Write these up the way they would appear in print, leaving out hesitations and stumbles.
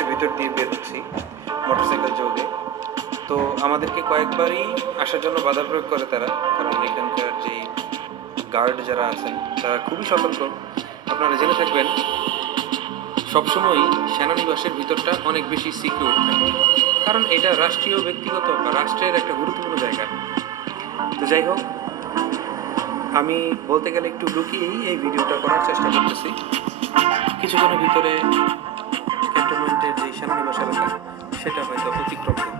ক্যান্টনমেন্টের ভিতর দিয়ে বের হচ্ছি মোটরসাইকেল যোগে। তো আমাদেরকে কয়েকবারই আসার জন্য বাধা প্রয়োগ করে তারা, কারণ এখানকার যে গার্ড যারা আছেন তারা খুবই সতর্ক। আপনারা জেনে থাকবেন সবসময়ই সেনানিবাসের ভিতরটা অনেক বেশি সিকিউর থাকে, কারণ এটা রাষ্ট্রীয়, ব্যক্তিগত বা রাষ্ট্রের একটা গুরুত্বপূর্ণ জায়গা। তো যাই হোক, আমি বলতে গেলে একটু লুকিয়েই এই ভিডিওটা করার চেষ্টা করতেছি। কিছুক্ষণের ভিতরে ক্যান্টনমেন্টের যে সেনানিবাস এলাকা সেটা হয়তো অতিক্রম করব।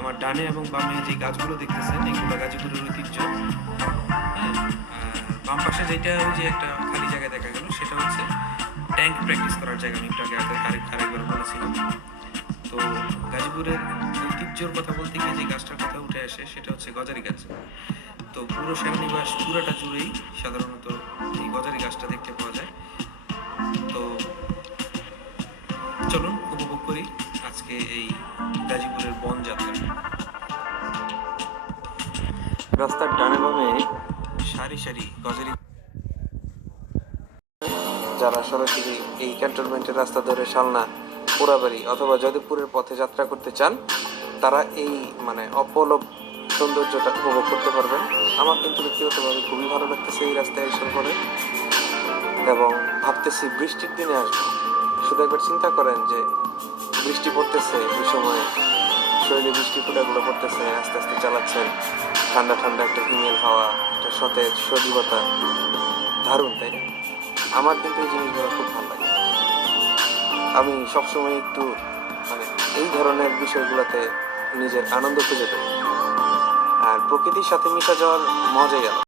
আমার ডানে এবং বামে যে গাছগুলো দেখতেছেন এগুলো গাজীপুরের ঐতিহ্য। হ্যাঁ, আর বাম পাশে যেটা ওই যে একটা খালি জায়গা দেখা গেল সেটা হচ্ছে ট্যাঙ্ক প্র্যাকটিস করার জায়গা। আমি একটু আগে আরেকবার বলেছিলাম। তো গাজীপুরের ঐতিহ্যর কথা বলতে গিয়ে যে গাছটার কথা উঠে আসে সেটা হচ্ছে গজারি গাছ। তো পুরো সেনানিবাস পুরোটা জুড়েই সাধারণত এই গজারি গাছটা দেখতে পাওয়া যায়। তো চলুন উপভোগ করি আজকে এই গাজীপুরের বন যাত্রা। রাস্তার ডানে বামে সারি সারি গজারি, যারা সরাসরি এই ক্যান্টনমেন্টের রাস্তা ধরে শালনা, পোড়াবাড়ি অথবা যদবপুরের পথে যাত্রা করতে চান তারা এই অপলক সৌন্দর্যটা উপভোগ করতে পারবেন। আমার কিন্তু ব্যক্তিগতভাবে খুবই ভালো লাগতেছে এই রাস্তায় এসে পরে, এবং ভাবতেছি বৃষ্টির দিনে আসবো। শুধু একবার চিন্তা করেন যে বৃষ্টি পড়তেছে, ওই সময় শরীরে বৃষ্টি ফোঁটাগুলো পড়তেছে, আস্তে আস্তে চালাচ্ছেন, ঠান্ডা ঠান্ডা একটা হিমেল হাওয়া, একটা সতেজ সজীবতা, দারুণ তাই না? আমার কিন্তু এই জিনিসগুলো খুব ভালো লাগে। আমি সবসময় একটু এই ধরনের বিষয়গুলোতে নিজের আনন্দ খুঁজে পাই, আর প্রকৃতির সাথে মিশে যাওয়ার মজাই আলাদা।